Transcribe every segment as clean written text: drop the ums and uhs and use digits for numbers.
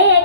1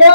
2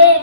1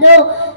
2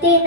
3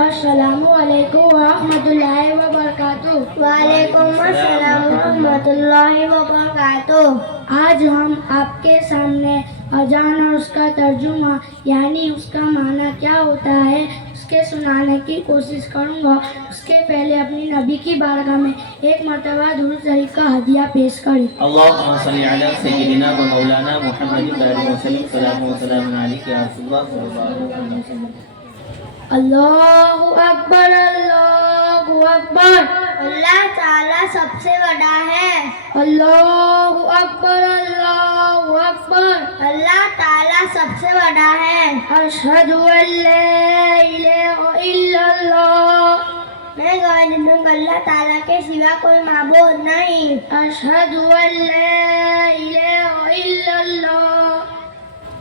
السلام علیکم ورحمۃ اللہ وبرکاتہ۔ وعلیکم السلام ورحمۃ اللہ وبرکاتہ۔ آج ہم آپ کے سامنے اذان اور اس کا ترجمہ یعنی اس کا معنی کیا ہوتا ہے اس کے سنانے کی کوشش کروں گا۔ اس کے پہلے اپنی نبی کی بارگاہ میں ایک مرتبہ درود شریف کا ہدیہ پیش کریں۔ اللهم صل على سيدنا ومولانا محمد وعلى وسلم صلاة وسلام عليك يا رسول الله صلى الله عليه وسلم۔ اللہ اکبر اللہ اکبر، اللہ تعالیٰ سب سے بڑا ہے۔ اللہ اکبر اللہ اکبر، اللہ تعالیٰ سب سے بڑا ہے۔ اشہد ان لا الہ الا اللہ، میں گواہی دیتا ہوں کہ اللہ تعالیٰ کے سوا کوئی معبود نہیں۔ اشہد ان لا الہ الا اللہ،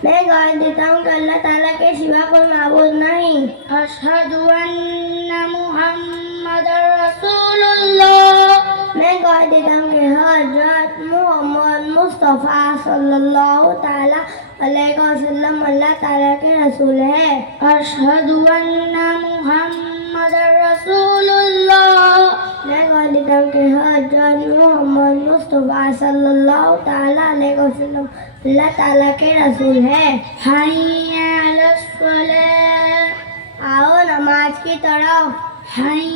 میں گواہی دیتا ہوں کہ اللہ تعالیٰ کے سوا کوئی معبود نہیں۔ اشہد ان محمد رسول اللہ، میں گواہی دیتا ہوں کہ حضرت محمد مصطفیٰ صلی اللہ تعالیٰ علیہ وسلم اللہ تعالیٰ کے رسول ہے۔ اشہد ان محمد رسول اللہ، میں گواہی دیتا ہوں کہ حضرت محمد مصطفیٰ صلی اللہ تعالیٰ علیہ وسلم اللہ تعالیٰ کے رسول ہے۔ حی علی الصلاۃ، آؤ نماز کی طرف۔ حی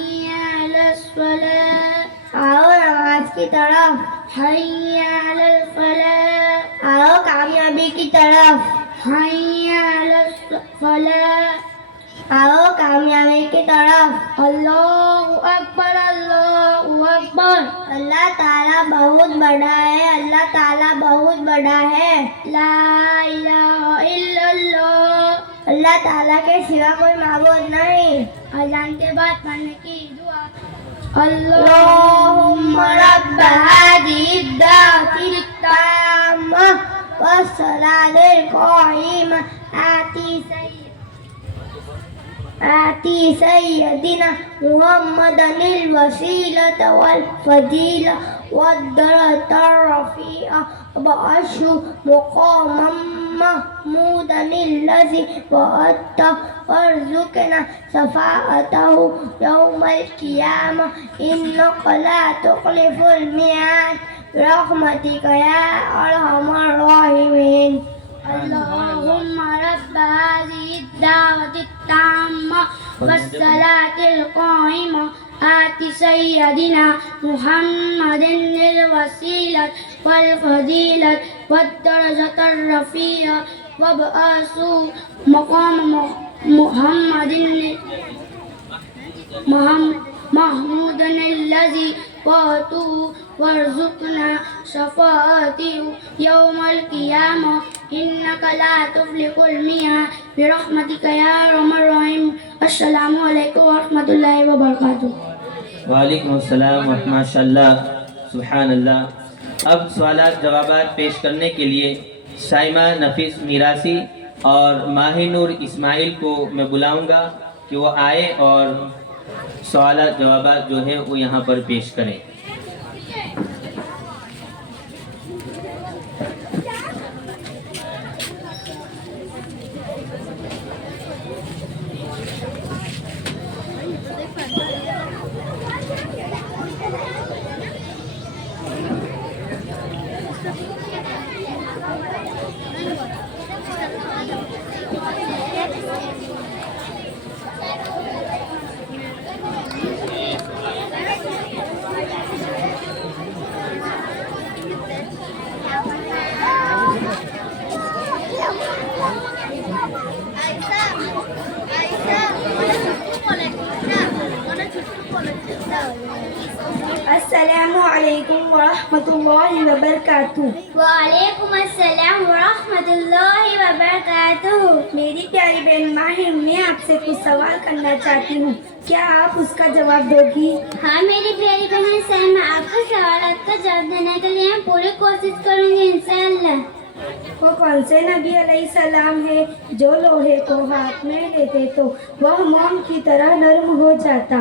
علی الصلاۃ، آؤ نماز کی طرف۔ حی علی الفلاح، آؤ کامیابی کی طرف۔ حی علی الفلاح، آؤ کامیابی کی طرف۔ اللہ اکبر اللہ اکبر، اللہ تعالیٰ بہت بڑا ہے، اللہ تعالیٰ بہت بڑا ہے۔ لا الہ الا اللہ، اللہ تعالیٰ کے سوا کوئی معبود نہیں۔ اذان کے بعد پڑھنے کی دعا۔ اللہم رب هذه الدعوة التامة والصلاة القائمة آتی سیدنا محمد الوسیلة والفضیلة والدرجة الرفیعة وبعثه مقاما محمودا الذي وعدته وارزقنا شفاعته يوم القيامة إنك لا تخلف الميعاد برحمتك يا أرحم الراحمين۔ اللهم رب هذه الدعوة التامة والصلاة القائمة آت سيدنا محمد الوسيلة والفضيلة والدرجة الرفيعة وابعثه مقام محمود الذي وعدته وارزقنا شفاعته يوم القيامة إنك لا تخلف الميعاد برحمتك يا أرحم الراحمين۔ السلام علیکم ورحمۃ اللہ وبرکاتہ۔ وعلیکم السلام ماشاء اللہ سبحان اللہ۔ اب سوالات جوابات پیش کرنے کے لیے سائمہ نفیس میراثی اور ماہی نور اسماعیل کو میں بلاؤں گا کہ وہ آئے اور سوالات جوابات جو ہیں وہ یہاں پر پیش کریں۔ السلام علیکم ورحمۃ اللہ وبرکاتہ۔ وعلیکم السلام ورحمۃ اللہ وبرکاتہ۔ میری پیاری بہن ماہر میں آپ سے کچھ سوال کرنا چاہتی ہوں، کیا آپ اس کا جواب دو گی؟ ہاں میری پیاری بہن سائمہ، آپ کے سوالات کا جواب دینے کے لیے پوری کوشش کروں گی انشاءاللہ۔ وہ کون سے نبی علیہ السلام ہے جو لوہے کو ہاتھ میں لیتے تو وہ موم کی طرح نرم ہو جاتا؟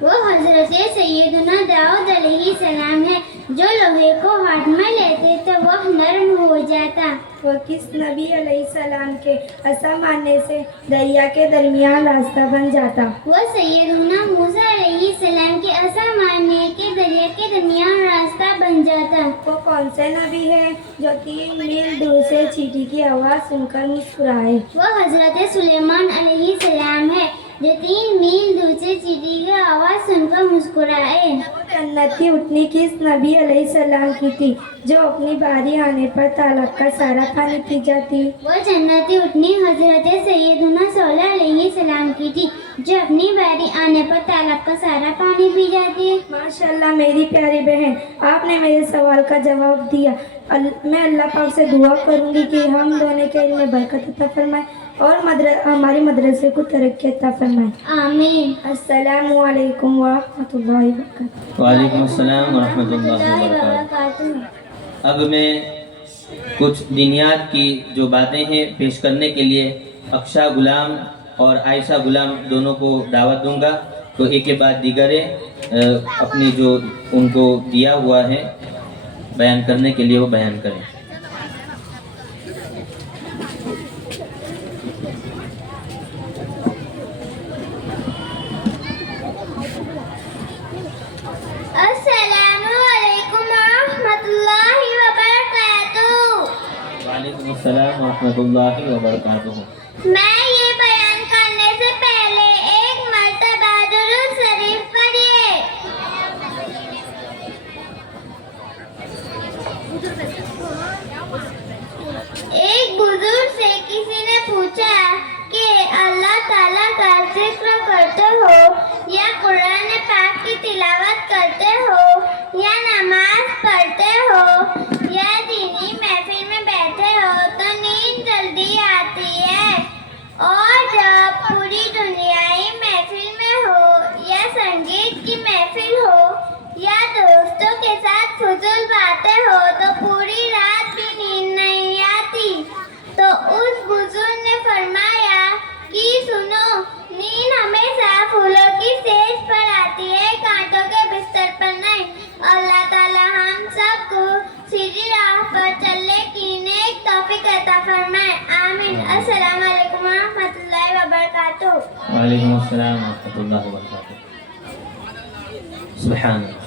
وہ حضرت سیدنا داؤد علیہ السلام ہے، جو لوہے کو ہاتھ میں لیتے تو وہ نرم ہو جاتا۔ وہ کس نبی علیہ السلام کے عصا مارنے سے دریا کے درمیان راستہ بن جاتا؟ وہ سیدنا موسیٰ علیہ السلام کے عصا مارنے کے دریا کے درمیان راستہ بن جاتا۔ وہ کون سے نبی ہے جو 3 میل دور سے چیٹی کی آواز سن کر مسکرائے؟ وہ حضرت سلیمان علیہ السلام ہے، جو 3 میل دور سے چیٹی کی آواز سن کر مسکرائے۔ جنتی اٹھنی کس نبی علیہ السلام کی تھی جو اپنی باری آنے پر تالاب کا سارا پانی پی جاتی؟ وہ جنتی اٹھنی حضرت سیدنا صالح علیہ السلام کی تھی، جو اپنی باری آنے پر تالاب کا سارا پانی پی جاتی۔ ماشاءاللہ میری پیاری بہن، آپ نے میرے سوال کا جواب دیا۔ میں اللہ پاک سے دعا کروں گی کہ ہم دونوں کے علم میں برکت عطا فرمائے اور ہماری مدرسے کو ترقی عطا فرمائے، آمین۔ السلام علیکم ورحمۃ اللہ وبرکاتہ۔ وعلیکم السلام ورحمۃ اللہ وبرکاتہ۔ اب میں کچھ دینیات کی جو باتیں ہیں پیش کرنے کے لیے اکشا غلام اور عائشہ غلام دونوں کو دعوت دوں گا، تو ایک کے بعد دیگریں اپنی جو ان کو دیا ہوا ہے بیان کرنے کے لیے وہ بیان کریں۔ السلام علیکم ورحمۃ اللہ وبرکاتہ۔ وعلیکم السلام ورحمۃ اللہ وبرکاتہ۔ میں یہ بیان کرنے سے پہلے ایک مرتبہ درود شریف پڑھیے۔ ایک بزرگ سے کسی نے پوچھا کہ اللہ تعالیٰ کا ذکر کرتے ہو یا قرآن پاک کی تلاوت کرتے ہو یا نماز پڑھتے ہو یا دینی محفل میں بیٹھے ہو تو نیند جلدی آتی ہے، اور جب پوری دنیائی محفل میں ہو یا سنگیت کی محفل ہو یا دوستوں کے ساتھ فضول باتیں ہو تو پوری رات بھی نیند نہیں آتی۔ تو اس بزرگ نے فرمایا کہ سنو، نیند ہمیشہ پھولوں کی سیج پر آتی ہے، کانٹوں کے بستر پر نہیں۔ اللہ تعالیٰ ہم سب کو سیدھی راہ پر چلنے کی نیک توفیق عطا فرمائے، آمین۔ السلام علیکم ورحمۃ اللہ وبرکاتہ۔ وعلیکم السلام ورحمۃ اللہ وبرکاتہ۔ سبحان اللہ۔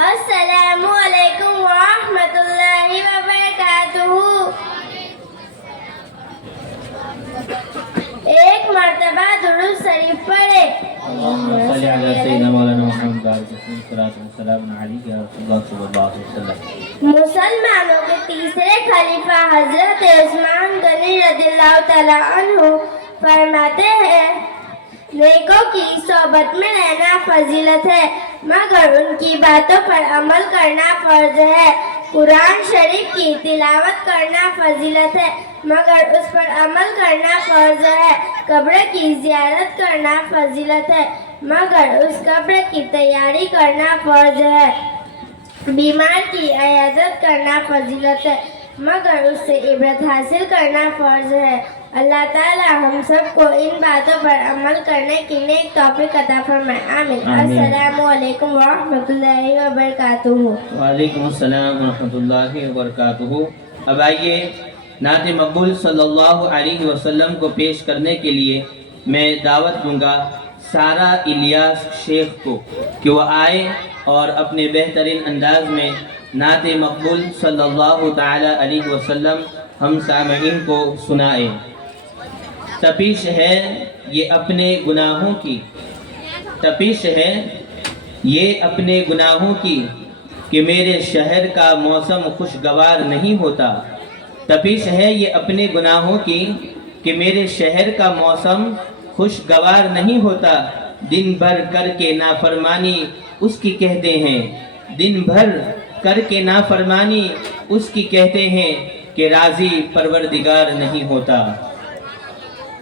السلام علیکم ورحمۃ اللہ وبرکاتہ۔ ایک مرتبہ درود شریف پڑھے۔ اللہم صلی علی سیدنا مولانا محمد والسلام علیہ رسول اللہ صلی اللہ علیہ وسلم۔ مسلمانوں کے تیسرے خلیفہ حضرت عثمان غنی رضی اللہ تعالیٰ عنہ فرماتے ہیں، نیکوں کی صحبت میں رہنا فضیلت ہے مگر ان کی باتوں پر عمل کرنا فرض ہے۔ قرآن شریف کی تلاوت کرنا فضیلت ہے مگر اس پر عمل کرنا فرض ہے۔ قبر کی زیارت کرنا فضیلت ہے مگر اس قبر کی تیاری کرنا فرض ہے۔ بیمار کی عیادت کرنا فضیلت ہے مگر اس سے عبرت حاصل کرنا فرض ہے۔ اللہ تعالی ہم سب کو ان باتوں پر عمل کرنے کی نیک توفیق عطا فرمائے، آمین۔ السلام علیکم ورحمۃ اللہ وبرکاتہ۔ وعلیکم السلام ورحمۃ اللہ وبرکاتہ۔ اب آئیے نعت مقبول صلی اللہ علیہ وسلم کو پیش کرنے کے لیے میں دعوت دوں گا سارا الیاس شیخ کو کہ وہ آئے اور اپنے بہترین انداز میں نعت مقبول صلی اللہ تعالی علیہ وسلم ہم سامعین کو سنائے۔ تپش ہے یہ اپنے گناہوں کی، تپش ہے یہ اپنے گناہوں کی کہ میرے شہر کا موسم خوشگوار نہیں ہوتا۔ تپش ہے یہ اپنے گناہوں کی کہ میرے شہر کا موسم خوشگوار نہیں ہوتا۔ دن بھر کر کے نافرمانی اس کی کہتے ہیں، دن بھر کر کے نافرمانی اس کی کہتے ہیں کہ راضی پروردگار نہیں ہوتا۔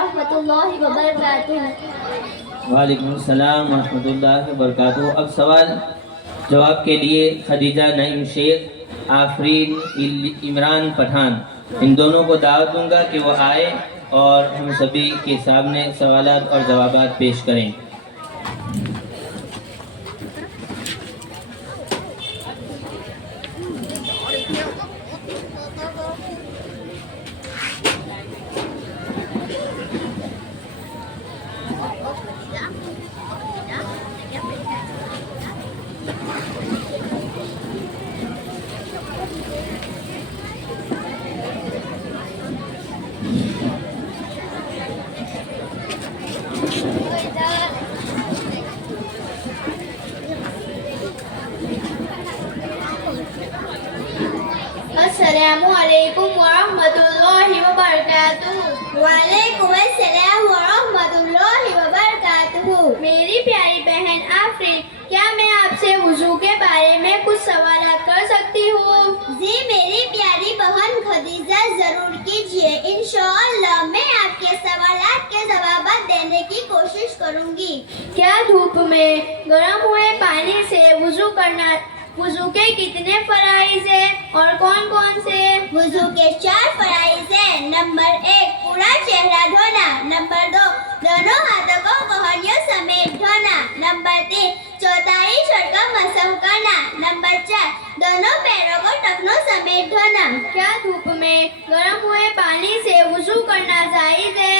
ورحمۃ اللہ وبرکاتہ۔ وعلیکم السلام ورحمۃ اللہ وبرکاتہ۔ اب سوال جواب کے لیے خدیجہ نعیم شیخ، آفرین عمران پٹھان، ان دونوں کو دعوت دوں گا کہ وہ آئے اور ہم سبھی کے سامنے سوالات اور جوابات پیش کریں۔ السلام علیکم ورحمۃ اللہ وبرکاتہ۔ وعلیکم السلام ورحمۃ اللہ وبرکاتہ۔ میری پیاری بہن آفرین، کیا میں آپ سے وضو کے بارے میں کچھ سوالات کر سکتی ہوں؟ جی میری پیاری بہن خدیجہ، ضرور کیجیے۔ انشاءاللہ میں آپ کے سوالات کے جوابات دینے کی کوشش کروں گی۔ کیا دھوپ میں گرم ہوئے پانی سے وضو کے کتنے فرائض ہیں اور کون کون سے؟ وضو کے 4 فرائض ہیں۔ نمبر 1 پورا چہرہ دھونا، نمبر 2 دونوں ہاتھوں کو کوہنیوں سمیت دھونا، نمبر 3 چوتھائی شرٹ کا مسح کرنا، نمبر 4 دونوں پیروں کو ٹخنوں سمیت دھونا۔ کیا دھوپ میں گرم ہوئے پانی سے وضو کرنا جائز ہے؟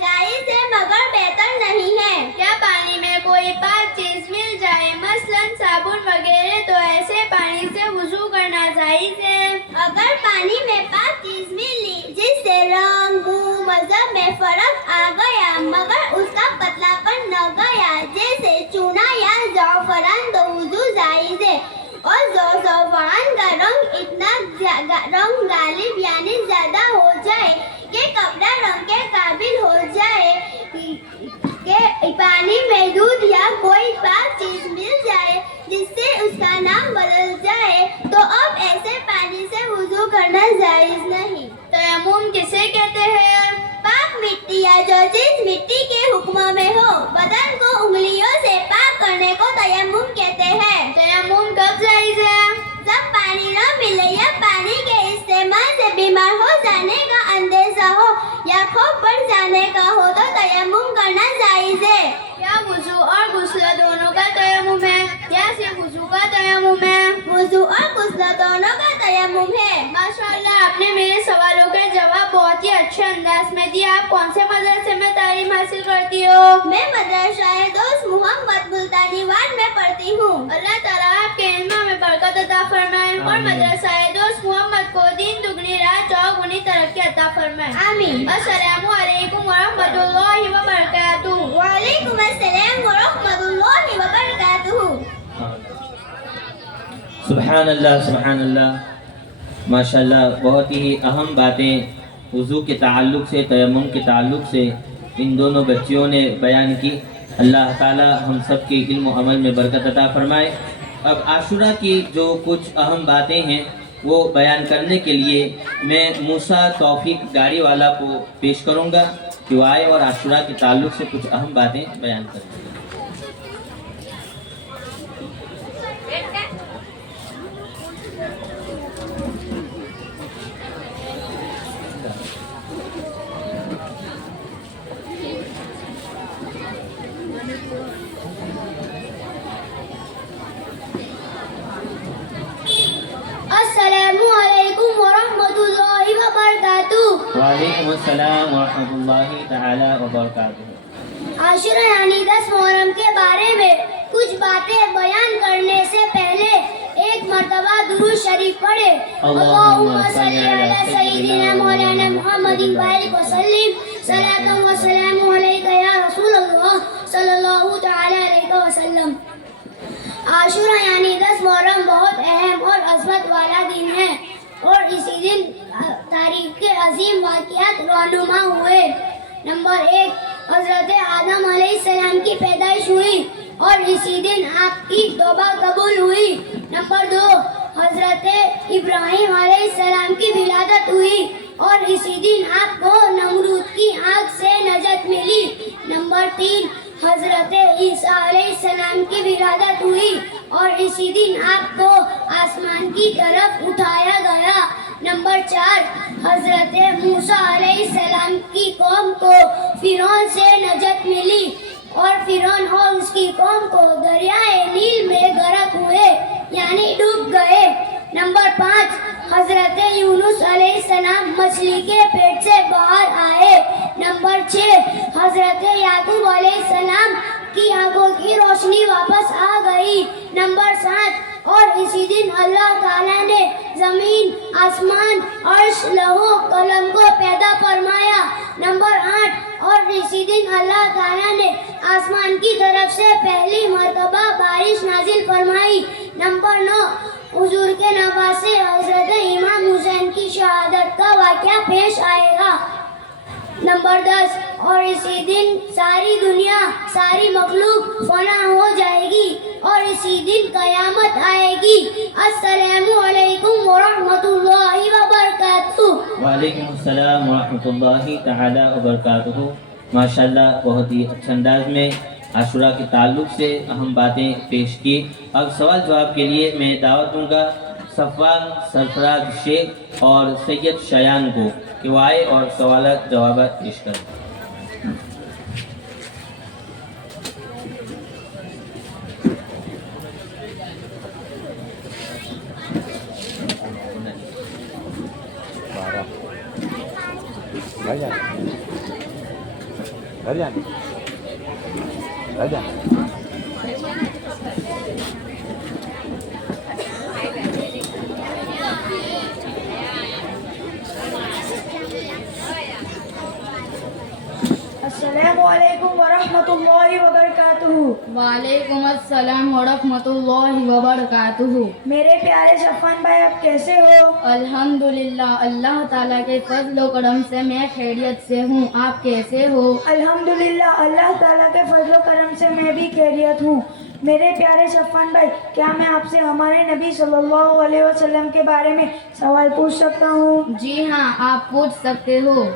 جائز ہے مگر بہتر نہیں ہے۔ کیا پانی میں کوئی پاک چیز مل جائے مثلاً صابن وغیرہ تو ایسے پانی سے وضو کرنا جائز ہے؟ اگر پانی میں پاک چیز ملی جس سے رنگ بو مذہب میں فرق آ گیا مگر اس کا پتلا پن نہ گیا جیسے چونا یا زعفران تو وضو جائز ہے۔ اور زعفران کا رنگ غالب یعنی زیادہ ہو جائے کہ کپڑا رنگ کے قابل ہو جائے کہ پانی میں دودھ یا کوئی پاک چیز مل جائے جس سے اس کا نام بدل جائے تو اب ایسے پانی سے وضو کرنا جائز نہیں۔ تیمم کسے کہتے ہیں؟ پاک مٹی یا جو چیز مٹی کے حکموں میں ہو بدن کو انگلیوں سے پاک کرنے کو تیمم کہتے ہیں۔ تیمم کب جائز ہے؟ جب پانی نہ ملے یا پانی کے استعمال سے بیمار ہو جانے کا اندیشہ ہو یا خوف بڑھ جانے کا ہو تو تیمم کرنا جائز ہے۔ کیا وضو اور غسل دونوں کا تیمم ہے یا صرف وضو کا تیمم ہے؟ وضو اور غسل دونوں کا تیمم ہے۔ ماشاءاللہ آپ نے میرے سوالوں کے جواب بہت ہی اچھے انداز میں دیا۔ آپ کون سے مدرسے میں تعلیم حاصل کرتی ہو؟ میں مدرسہ دوست محمد ملتانی وان میں پڑھتی ہوں۔ اللہ تعالیٰ آپ کے علم میں برکت عطا فرمائے اور مدرسہ دوست محمد کو دین دگنی رات چوگنی ترقی عطا فرمائے، آمین۔ السلام علیکم ورحمۃ اللہ وبرکاتہ۔ وعلیکم السلام ورحمۃ اللہ وبرکاتہ۔ سبحان اللہ سبحان اللہ، ماشاءاللہ بہت ہی اہم باتیں وضو کے تعلق سے، تیمم کے تعلق سے ان دونوں بچیوں نے بیان کی۔ اللہ تعالی ہم سب کے علم و عمل میں برکت عطا فرمائے۔ اب عاشورہ کی جو کچھ اہم باتیں ہیں وہ بیان کرنے کے لیے میں موسیٰ توفیق گاڑی والا کو پیش کروں گا کہ وہ آئے اور عاشورہ کے تعلق سے کچھ اہم باتیں بیان کریں۔ السلام علیکم ورحمۃ اللہ وبرکاتہ۔ وعلیکم السلام ورحمۃ اللہ تعالی وبرکاتہ۔ عاشورہ یعنی 10 محرم کے بارے میں کچھ باتیں بیان کرنے سے پہلے ایک مرتبہ درود شریف پڑھے۔ اللہم صلی علی سیدنا مولانا محمد وآلہ وسلم، صلاۃ و سلام علیک یا رسول اللہ صلی اللہ تعالی علیہ وسلم۔ عاشورہ یعنی 10 محرم بہت اہم اور عظمت والا دن ہے اور اسی دن تاریخ کے عظیم واقعات رونما ہوئے۔ نمبر 1 حضرت آدم علیہ السلام کی پیدائش ہوئی اور اسی دن آپ کی توبہ قبول ہوئی۔ نمبر 2 حضرت ابراہیم علیہ السلام کی ولادت ہوئی اور اسی دن آپ کو نمرود کی آگ سے نجات ملی۔ نمبر 3، حضرت عیسیٰ علیہ السلام کی ولادت ہوئی اور اسی دن آپ کو آسمان کی طرف اٹھایا گیا۔ نمبر 4، حضرت موسیٰ علیہ السلام کی قوم کو فرعون سے نجات ملی اور فرعون اور اس کی قوم کو دریائے نیل میں غرق ہوئے یعنی ڈوب گئے۔ نمبر 5، حضرت یونس علیہ السلام مچھلی کے پیٹ سے باہر آئے۔ نمبر 6، حضرت یعقوب علیہ السلام کی آنکھوں کی روشنی واپس آ گئی۔ نمبر 7، اور اسی دن اللہ تعالیٰ نے زمین، آسمان، عرش، لوح قلم کو پیدا فرمایا۔ نمبر 8، اور اسی دن اللہ تعالیٰ نے آسمان کی طرف سے پہلی مرتبہ بارش نازل فرمائی۔ نمبر 9، حضور کے نواسے حضرت امام حسین کی شہادت کا واقعہ پیش آئے گا۔ نمبر 10، اور اسی دن ساری دنیا، ساری مخلوق فنا ہو جائے گی اور اسی دن قیامت آئے گی۔ السلام علیکم ورحمۃ اللہ وبرکاتہ۔ وعلیکم السلام ورحمۃ اللہ تعالی وبرکاتہ۔ ماشاءاللہ بہت ہی اچھے انداز میں عاشورہ کے تعلق سے اہم باتیں پیش کی۔ اب سوال جواب کے لیے میں دعوت دوں گا صفوان سرفراز شیخ اور سید شایان کو کہ وہ آئے اور سوالات جوابات پیش کریں۔ السلام علیکم ورحمۃ اللہ وبرکاتہ۔ وعلیکم السلام ورحمۃ اللہ وبرکاتہ۔ میرے پیارے صفوان بھائی، آپ کیسے ہو؟ الحمدللہ، اللہ تعالیٰ کے فضل و کرم سے میں خیریت سے ہوں۔ آپ کیسے ہو؟ الحمدللہ، اللہ تعالیٰ کے فضل و کرم سے میں بھی خیریت ہوں۔ میرے پیارے صفوان بھائی، کیا میں آپ سے ہمارے نبی صلی اللہ علیہ وسلم کے بارے میں سوال پوچھ سکتا ہوں؟ جی ہاں، آپ پوچھ سکتے ہو۔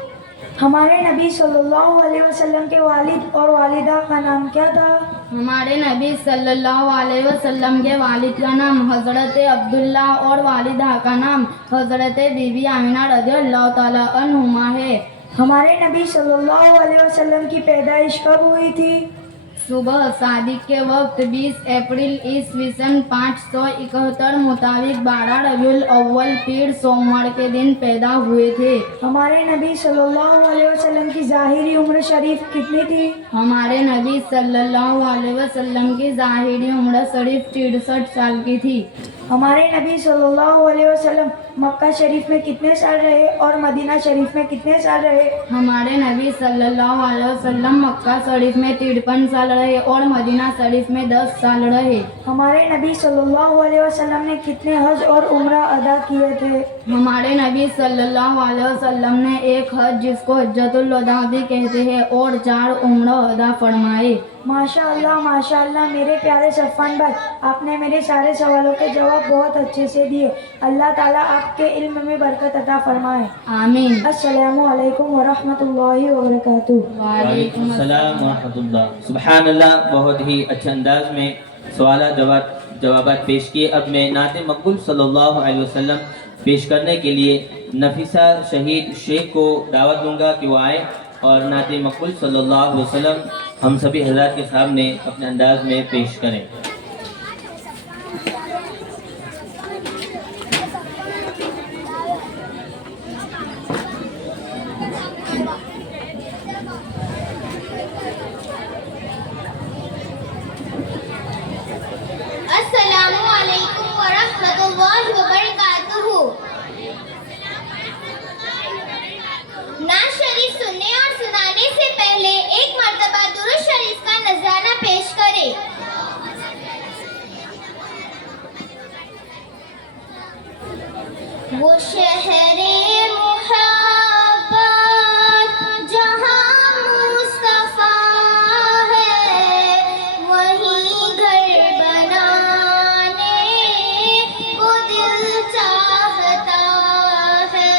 ہمارے نبی صلی اللہ علیہ وسلم کے والد اور والدہ کا نام کیا تھا؟ ہمارے نبی صلی اللہ علیہ وسلم کے والد کا نام حضرت عبداللہ اور والدہ کا نام حضرت بی بی آمنہ رضی اللہ تعالیٰ عنہما ہے۔ ہمارے نبی صلی اللہ علیہ وسلم کی پیدائش کب ہوئی تھی؟ صبح صادق کے وقت 20 اپریل عیسوی سن 571 مطابق 12 ربیع الاول پیر سوموار کے دن پیدا ہوئے تھے۔ ہمارے نبی صلی اللہ علیہ وسلم کی ظاہری عمر شریف کتنی تھی؟ ہمارے نبی صلی اللہ علیہ وسلم کی ظاہری عمر شریف 63 سال کی تھی۔ ہمارے نبی صلی اللہ علیہ وسلم مکہ شریف میں کتنے سال رہے اور مدینہ شریف میں کتنے سال رہے؟ ہمارے نبی صلی اللہ علیہ وسلم مکہ شریف میں 53 سال رہے اور مدینہ شریف میں 10 سال رہے۔ ہمارے نبی صلی اللہ علیہ وسلم نے کتنے حج اور عمرہ ادا کیے تھے؟ ہمارے نبی صلی اللہ علیہ وسلم نے ایک حج جس کو حجۃ الوداع بھی کہتے ہیں اور 4 عمرہ ادا فرمائے۔ ماشاء اللہ میرے پیارے صفوان بھائی، آپ نے میرے سارے سوالوں کے جواب بہت اچھے سے دیے۔ اللہ تعالیٰ آپ کے علم میں برکت عطا فرمائے، آمین۔ السلام علیکم ورحمۃ اللہ وبرکاتہ۔ وعلیکم السلام ورحمۃ اللہ۔ سبحان اللہ، بہت ہی اچھے انداز میں سوالات جوابات پیش کیے۔ اب میں نعت مقبول صلی اللہ علیہ وسلم پیش کرنے کے لیے نفیسہ شہید شیخ کو دعوت دوں گا کہ وہ آئے اور نعت مقبول صلی اللہ علیہ وسلم ہم سبھی حضرات کے سامنے اپنے انداز میں پیش کریں۔ السلام علیکم ورحمۃ اللہ وبرکاتہ۔ نعت شریف سننے اور سنانے سے پہلے ایک مرتبہ درود شریف کا نذرانہ پیش کریں۔ وہ شہر محبت جہاں مصطفیٰ ہے، وہیں گھر بنانے کو دل چاہتا ہے۔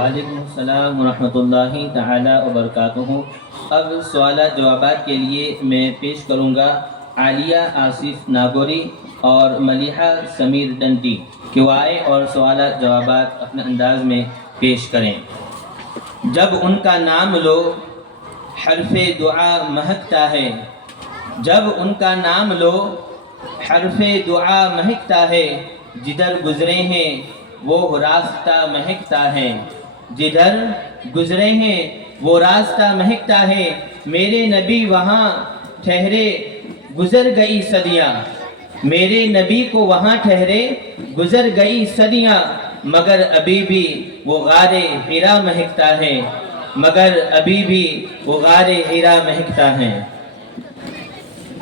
وعلیکم السلام ورحمۃ اللہ تعالی وبرکاتہ۔ اب سوالات جوابات کے لیے میں پیش کروں گا عالیہ آصف ناگوری اور ملیحہ سمیر ڈنٹی کہ وہ آئے اور سوالات جوابات اپنے انداز میں پیش کریں۔ جب ان کا نام لو حرف دعا مہکتا ہے، جب ان کا نام لو حرف دعا مہکتا ہے، جدھر گزرے ہیں وہ راستہ مہکتا ہے، جدھر گزرے ہیں وہ راستہ مہکتا ہے، میرے نبی وہاں ٹھہرے گزر گئی صدیاں، میرے نبی کو وہاں ٹھہرے گزر گئی صدیاں، مگر ابھی بھی وہ غار حرا مہکتا ہے، مگر ابھی بھی وہ غار حرا مہکتا ہے۔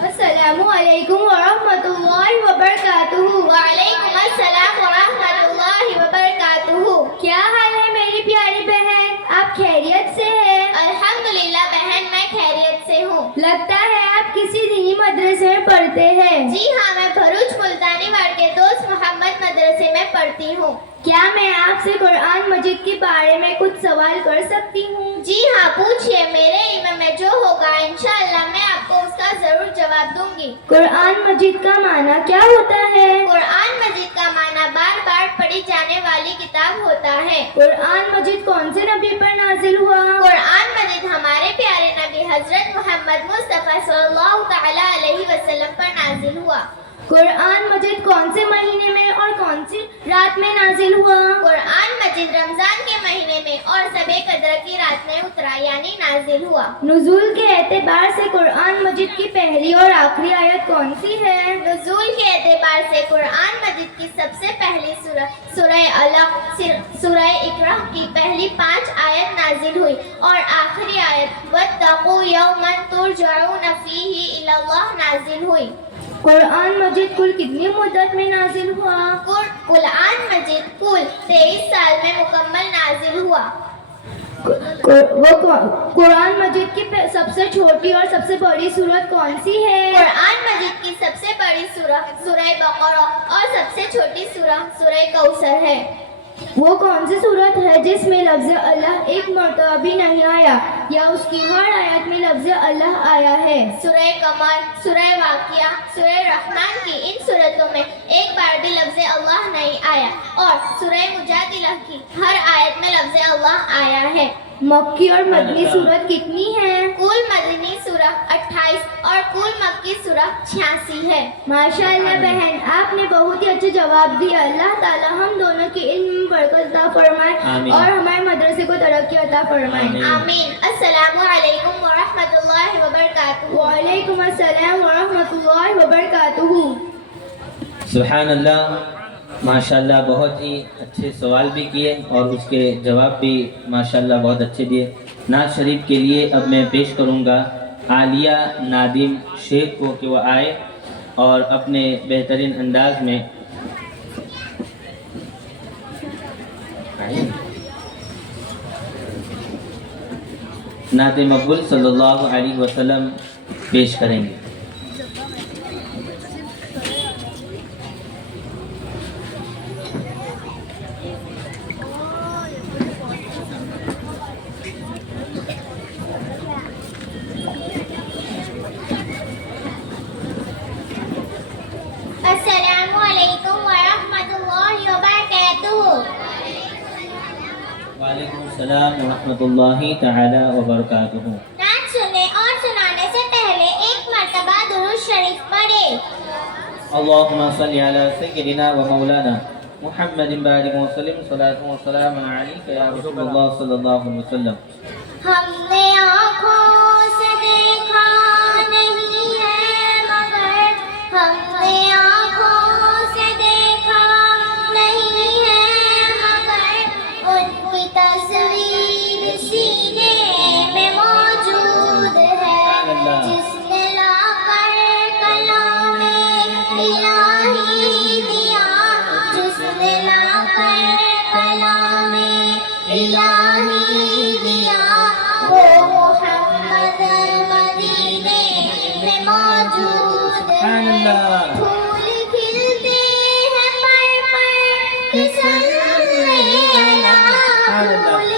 السلام علیکم ورحمۃ اللہ وبرکاتہ۔ وعلیکم السلام ورحمۃ اللہ وبرکاتہ۔ کیا حال ہے میری پیاری بہن؟ آپ خیریت سے ہیں؟ الحمدللہ بہن، میں خیریت سے ہوں۔ لگتا ہے آپ کسی دینی مدرسے میں پڑھتے ہیں۔ جی ہاں، میں بھروچ ملتانی واڑ کے دوست محمد مدرسے میں پڑھتی ہوں۔ کیا میں آپ سے قرآن مجید کے بارے میں کچھ سوال کر سکتی ہوں؟ جی ہاں، پوچھئے، میرے علم میں جو ہوگا انشاءاللہ میں آپ کو اس کا ضرور جواب دوں گی۔ قرآن مجید کا معنی کیا ہوتا ہے؟ قرآن مجید کا معنی بار بار پڑھی جانے والی کتاب ہوتا ہے۔ قرآن مجید کون سے نبی پر نازل ہوا؟ قرآن مجید ہمارے پیارے نبی حضرت محمد مصطفیٰ صلی اللہ تعالی علیہ وسلم پر نازل ہوا۔ قرآن مجید کون سے مہینے میں اور کون سی رات میں نازل ہوا؟ قرآن مجید رمضان کے مہینے میں اور شب قدر کی رات میں اترا، یعنی نازل ہوا۔ نزول کے اعتبار سے قرآن مجید کی پہلی اور آخری آیت کون سی ہے؟ نزول کے اعتبار سے قرآن مجید کی سب سے پہلی سورہ علق، سورہ اقرا کی پہلی 5 آیت نازل ہوئی اور آخری آیت واتقوا یوما ترجعون فیہ الی اللہ نازل ہوئی۔ قرآن مجید کل کتنی مدت میں نازل ہوا؟ قرآن مجید کل 23 سال میں مکمل نازل ہوا۔ قرآن مجید کی سب سے چھوٹی اور سب سے بڑی سورت کون سی ہے؟ قرآن مجید کی سب سے بڑی سورت سورہ بقرہ اور سب سے چھوٹی سورت سورہ کوثر ہے۔ وہ کون سی سورت ہے جس میں لفظ اللہ ایک مرتبہ بھی نہیں آیا یا اس کی ہر آیت میں لفظ اللہ آیا ہے؟ سورہ قمر، سورہ واقعہ، سورہ رحمان کی ان سورتوں میں ایک بار بھی لفظ اللہ نہیں آیا اور سورہ مجادلہ کی ہر آیت میں لفظ اللہ آیا ہے۔ مکی اور مدنی سورت کتنی ہیں؟ کل مدنی سورت 28 اور کل مکی سورت 86 ہے۔ ماشاءاللہ بہن، آپ نے بہت ہی اچھا جواب دیا۔ اللہ تعالی ہم دونوں کے علم میں برکت عطا فرمائے اور ہمارے مدرسے کو ترقی عطا فرمائے، آمین۔ السلام علیکم ورحمۃ اللہ وبرکاتہ۔ وعلیکم السلام ورحمۃ اللہ وبرکاتہ۔ سبحان اللہ، ماشاءاللہ بہت ہی اچھے سوال بھی کیے اور اس کے جواب بھی ماشاءاللہ بہت اچھے دیے۔ نعت شریف کے لیے اب میں پیش کروں گا عالیہ نادم شیخ کو کہ وہ آئے اور اپنے بہترین انداز میں نعت مقبول صلی اللہ علیہ وسلم پیش کریں گے۔ السلام علیکم ورحمۃ اللہ وبرکاتہ۔ وعلیکم السلام ورحمۃ اللہ تعالی وبرکاتہ۔ نعت سننے اور سنانے سے پہلے ایک مرتبہ درود شریف پڑھے۔ اللهم صل على سيدنا ومولانا محمد بارك وسلم صلاة وسلام عليك يا رسول الله صلى الله عليه وسلم۔ ہم نے آنکھوں سے دیکھا نہیں ہے مگر ہم نے آنکھوں سے دیکھا نہیں ہے مگر ان کی تصویر سینے میں موجود ہے، جس نے لا کر کلام الہی دیا، جس نے لا کر کلام الہی دیا، وہ محمد مدینے میں موجود ہے۔ پھول کھلتے ہیں پر پر، قسم میں اللہ، پھول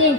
3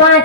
5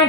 8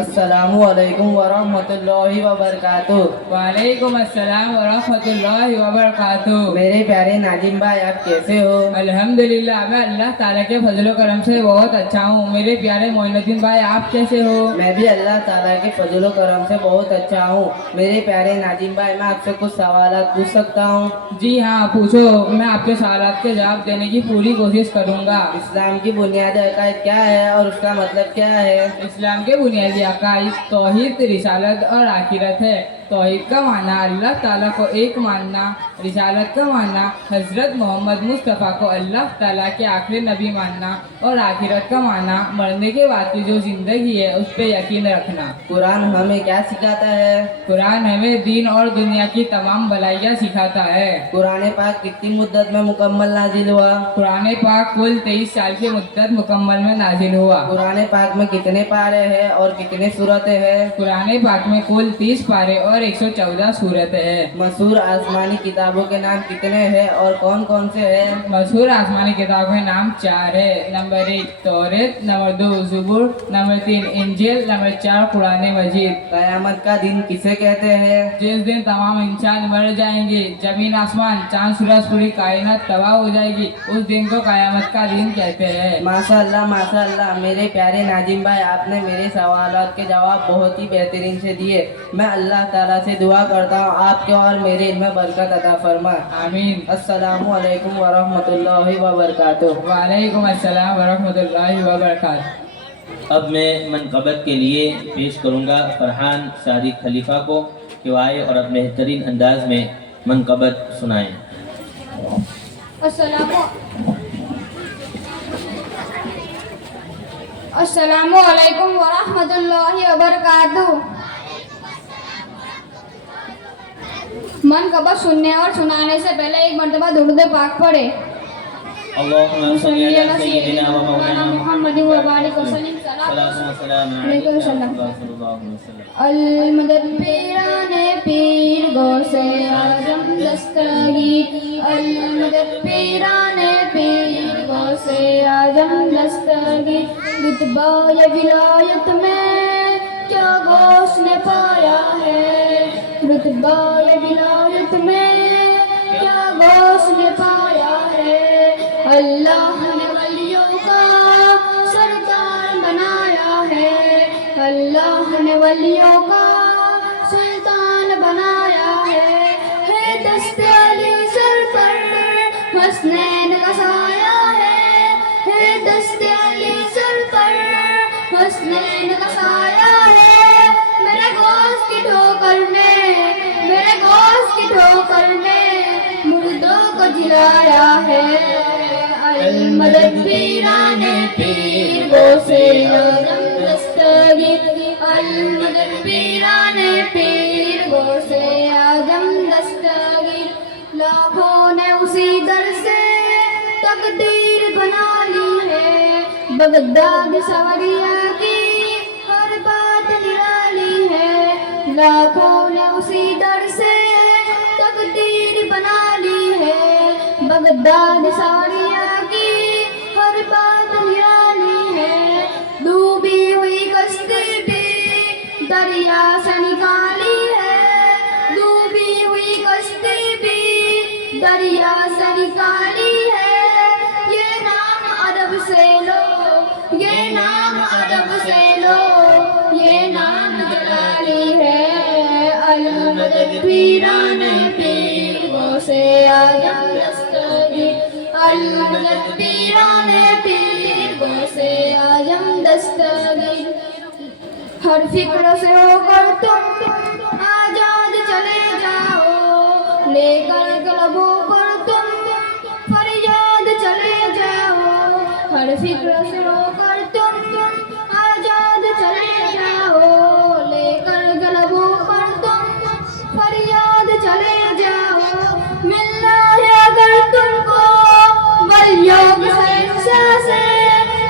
السلام علیکم ورحمۃ اللہ وبرکاتہ۔ وعلیکم السلام ورحمۃ اللہ وبرکاتہ۔ میرے پیارے ناظم بھائی، آپ کیسے ہو؟ الحمدللہ، میں اللہ تعالیٰ کے فضل و کرم سے بہت اچھا ہوں۔ میرے پیارے معین الدین بھائی، آپ کیسے ہو؟ میں بھی اللہ تعالیٰ کے فضل و کرم سے بہت اچھا ہوں۔ میرے پیارے ناظم بھائی، میں آپ سے کچھ سوالات پوچھ سکتا ہوں؟ جی ہاں، پوچھو، میں آپ کے سوالات کے جواب دینے کی پوری کوشش کروں گا۔ اسلام کی بنیادی عقائد کیا ہے اور اس کا مطلب کیا ہے؟ اسلام کے بنیادی عقائد توحید، رسالت اور آخرت ہے۔ توحید کا معنی اللہ تعالیٰ کو ایک ماننا، رسالت کا معنی حضرت محمد مصطفیٰ کو اللہ تعالیٰ کے آخری نبی ماننا، اور آخرت کا معنی مرنے کے بعد کی جو زندگی ہے اس پہ یقین رکھنا۔ قرآن ہمیں کیا سکھاتا ہے؟ قرآن ہمیں دین اور دنیا کی تمام بھلائیاں سکھاتا ہے۔ قرآن پاک کتنی مدت میں مکمل نازل ہوا؟ قرآن پاک کل 23 سال کی مدت مکمل میں نازل ہوا۔ قرآن پاک میں کتنے پارے ہیں اور کتنے سورتیں ہیں؟ قرآن پاک میں کل 30 پارے اور 114 سورتیں ہیں۔ مشہور آسمانی کتابوں کے نام کتنے ہیں اور کون کون سے ہیں؟ مشہور آسمانی کتابوں کے نام 4 ہے۔ نمبر 1 توریت، نمبر 2 زبور، نمبر 3 انجیل، نمبر 4 قرآن مجید۔ قیامت کا دن کسے کہتے ہیں؟ جس دن تمام انسان مر جائیں گے، زمین آسمان چاند سورج پوری کائنات تباہ ہو جائے گی، اس دن کو قیامت کا دن کہتے ہیں۔ ماشاء اللہ ماشاء اللہ، میرے پیارے ناظم بھائی، آپ نے میرے سوالات کے جواب بہت ہی بہترین سے دیے۔ میں اللہ تعالیٰ سے دعا کرتا ہوں آپ کے اور میرے علم میں برکت عطا فرما۔ آمین۔ السلام علیکم ورحمۃ اللہ وبرکاتہ۔ وعلیکم السلام ورحمۃ اللہ وبرکاتہ۔ اب میں منقبت کے لیے پیش کروں گا فرحان صادق خلیفہ کو کہ وہ آئے اور اپنے بہترین انداز میں منقبت سنائیں۔ السلام علیکم ورحمۃ اللہ وبرکاتہ۔ منقبت سننے اور سنانے سے پہلے ایک مرتبہ درود پاک پڑھے۔ اللهم صل على سيدنا ومولانا محمد وبارک وسلم۔ صلاة وسلام علیکم عليك السلام۔ صلى الله عليه وسلم۔ المدد پیران پیر غوث اعظم دستگیر، المدد پیران پیر غوث اعظم دستگیر، رتبہ ولایت میں کیا غوث نے پایا ہے، رتبہ ولایت میں کیا غوث نے پایا ہے، اللہ نے ولیوں کا سردار بنایا ہے، اللہ نے ولیوں کا سلطان بنایا ہے دست علی سر پر حسنین کا سایہ ہے دست علی سر پر حسنین کا سایہ ہے، میرے غوث کی ٹھوکر نے، میرے غوث کی ٹھوکر نے مردوں کو جلایا ہے، المدد پیران پیر غوث اعظم دستگیر، المدد پیران پیر غوث اعظم دستگیر، لاکھوں نے اسی در سے تقدیر بنا لی ہے، بغداد سوریا کی ہر بات نرالی ہے، لاکھوں نے اسی در سے تقدیر بنا لی ہے، بغداد سوریا کی ہر بات نرالی ہے، ڈوبی ہوئی کشتی بھی دریا سے نکالی ہے، ڈوبی ہوئی کشتی بھی دریا سے نکالی ہے، یہ نام ادب سے لو، یہ نام ادب سے لو، یہ نام جلالی ہے، المدد پیران پیر غوث اعظم دستگیر، المدد پیران پیر غوث اعظم دستگیر، ہر فکر سے ہو کر تم آزاد چلے جاؤ، لے کر قلبوں پر تم فریاد چلے جاؤ، ہر فکر سے ہو کر تم آزاد چلے جاؤ، لے کر قلبوں پر تم فریاد چلے جاؤ، ملنا ہے اگر تم کو ولیوں کے شہنشاہ سے،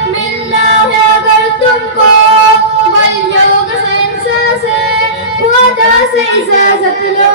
ملنا ہے اگر تم کو ولیوں کے شہنشاہ سے، خواجہ سے اجازت لو،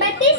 32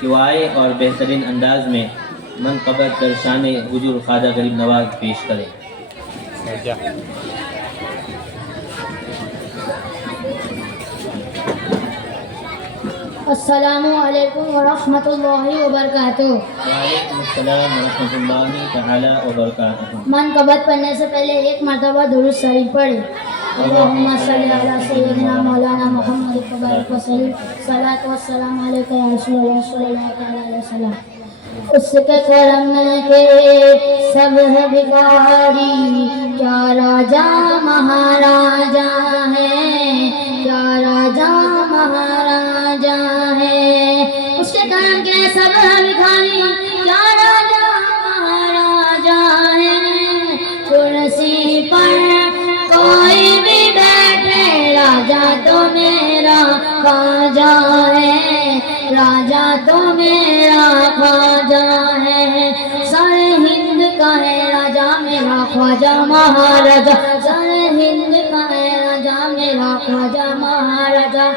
کہ وہ آئے اور بہترین انداز میں منقبت در شان حضور خواجہ غریب نواز پیش کریں. السلام علیکم ورحمۃ اللہ وبرکاتہ. وعلیکم السلام ورحمۃ اللہ تعالی وبرکاتہ. منقبت پڑھنے سے پہلے ایک مرتبہ درود شریف پڑھیں. اللہم صلی علی سیدنا مولانا محمد وبارک وسلم. صلاۃ و السلام علیک یا رسول اللہ صلی اللہ علیہ وسلم. اس کے کرم کے سب ہے بھکاری، کیا راجا مہاراجا ہے، کیا راجا مہاراجا ہے. اس کے کرم کے سب ہے بھکاری، کیا راجا مہاراجا ہے. کرسی پر کوئی بھی بیٹھے، راجا تو میرا خواجہ ہے، راجا تو میرا خواجہ ہے. سارے ہند کا ہے راجا میرا خواجہ مہاراجا، سارے ہند کا ہے راجا میرا خواجہ مہاراجا.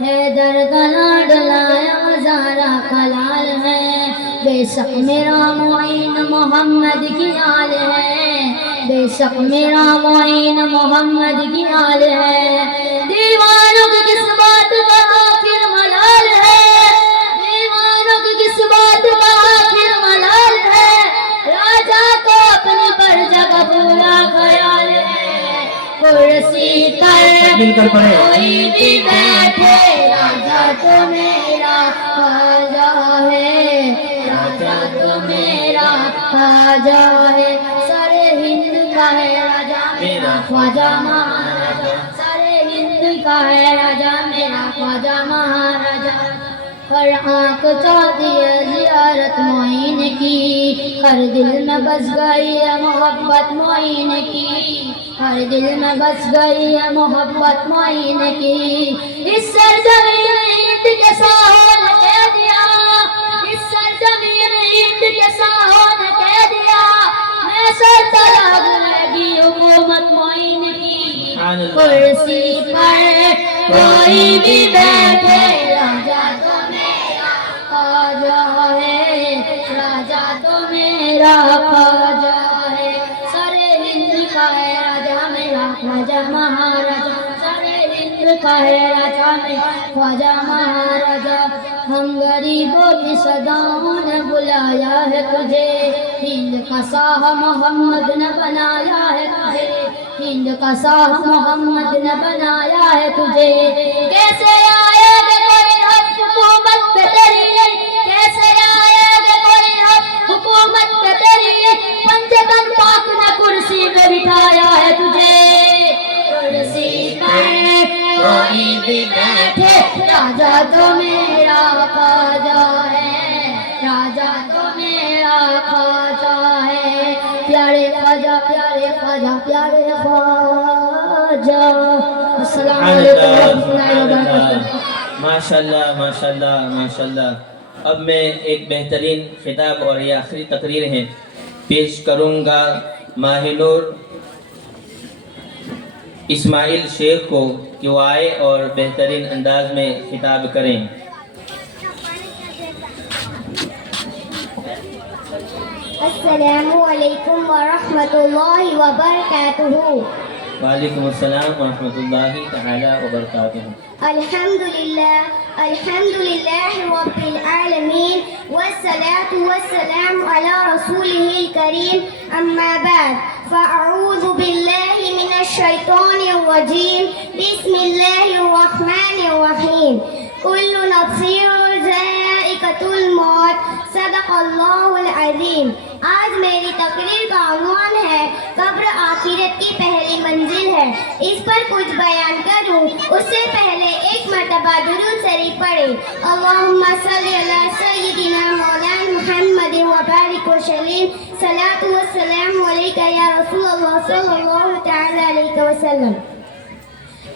حیدر کا لاڈلا ہزارہ کا لال ہے، بے شک میرا معین محمد کی آل ہے، بے شک میرا معین محمد کی آل ہے. دیوانوں کی کس بات کا آخر ملال ہے، دیوانوں کی کس بات کا آخر ملال ہے. راجا کو اپنی پر جگہ پورا خیال ہے. کرسی پر کوئی بھی بیٹھے، راجا تو میرا خواجہ ہے، راجا تو میرا خواجہ ہے. سارے ہند کا ہے راجا میرا خواجہ مہاراجا، سارے ہند کا ہے راجا میرا خواجہ مہاراجا. ہر آنکھ چاہتی ہے زیارت معین کی، ہر دل میں بس گئی ہے محبت معین کی، ہر دل میں بس گئی ہے محبت معین کی. اس سرزمین ہند کے ساحوں نے کہہ دیا، اس سرزمین ہند کے ساحوں نے کہہ دیا، میں سرطلب لگی حکومت معین کی. کرسی پر کوئی بھی بیٹھے، راجا تو میرا خواجہ ہے، راجا تو میرا خواجہ ہے. سارے ہند کا ہے راجا میرا خواجہ مہاراجا، سارے ہند کا ہے راجا میرا خواجہ مہاراجا. ہم غریبوں کی صداؤں نے بلایا ہے تجھے، ہند کا شاہ محمد نے بنایا ہے تجھے، ہند کا شاہ محمد نے بنایا ہے تجھے. کیسے آئے گا کوئی حق حکومت پہ تیری، کیسے آئے گا کوئی حق حکومت پہ تیری، پنجتن پاک نے کرسی پہ بٹھایا ہے تجھے. کرسی پر کوئی بھی بیٹھے، راجا تو میرا خواجہ ہے، راجا تو میرا خواجہ ہے. پیارے خواجہ پیارے خواجہ پیارے خواجہ. السلام علیکم ورحمۃ اللہ وبرکاتہ. ماشاءاللہ ماشاءاللہ ماشاءاللہ. اب میں ایک بہترین خطاب اور یہ آخری تقریر ہے پیش کروں گا ماہ نور اسماعیل شیخ کو کہ وہ آئے اور بہترین انداز میں خطاب کریں. السلام علیکم ورحمۃ اللہ وبرکاتہ. وعلیکم السلام ورحمۃ اللہ تعالی وبرکاتہ. الحمدللہ رب العالمین والصلاة والسلام علی رسولہ الکریم. اما بعد فاعوذ باللہ من الشیطان الرجیم. بسم اللہ الرحمن الرحیم. کل نفس ذائقۃ الموت. صدق اللہ العظیم. آج میری تقریر کا عنوان ہے قبر آخرت کی پہلی منزل ہے. اس پر کچھ بیان کروں اس سے پہلے ایک مرتبہ درود شریف پڑھیں. اللہم صلی علی سیدنا مولانا محمد وبارک وسلم. صلاۃ و السلام علیک یا رسول اللہ صلی اللہ تعالی علیہ وسلم.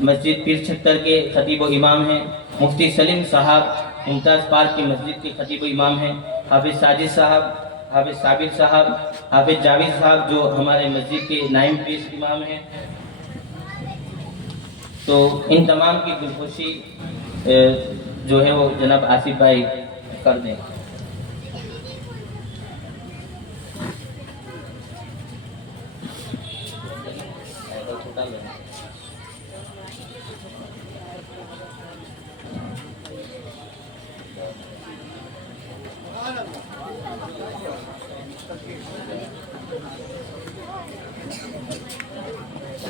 مسجد پیر چھتر کے خطیب و امام ہیں، مفتی سلیم صاحب ممتاز پارک کی مسجد کے خطیب و امام ہیں، حافظ ساجد صاحب، حافظ صابر صاحب، حافظ جاوید صاحب جو ہمارے مسجد کے نائب پیش امام ہیں۔ تو ان تمام کی دلخوشی جو ہے وہ جناب آصف بھائی کر دیں۔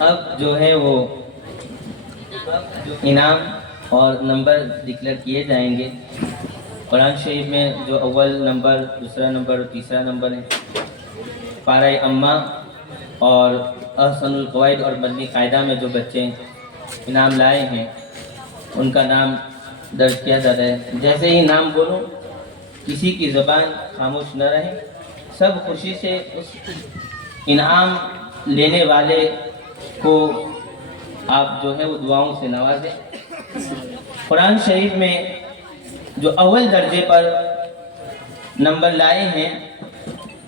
اب جو ہے وہ انعام اور نمبر ڈکلیئر کیے جائیں گے۔ قرآن شریف میں جو اول نمبر، دوسرا نمبر اور تیسرا نمبر ہے، پارہ امہ اور احسن القواعد اور مدنی قاعدہ میں جو بچے انعام لائے ہیں ان کا نام درج کیا جاتا ہے۔ جیسے ہی نام بولوں کسی کی زبان خاموش نہ رہے، سب خوشی سے اس انعام لینے والے کو آپ جو ہے وہ دعاؤں سے نوازیں۔ قرآن شریف میں جو اول درجے پر نمبر لائے ہیں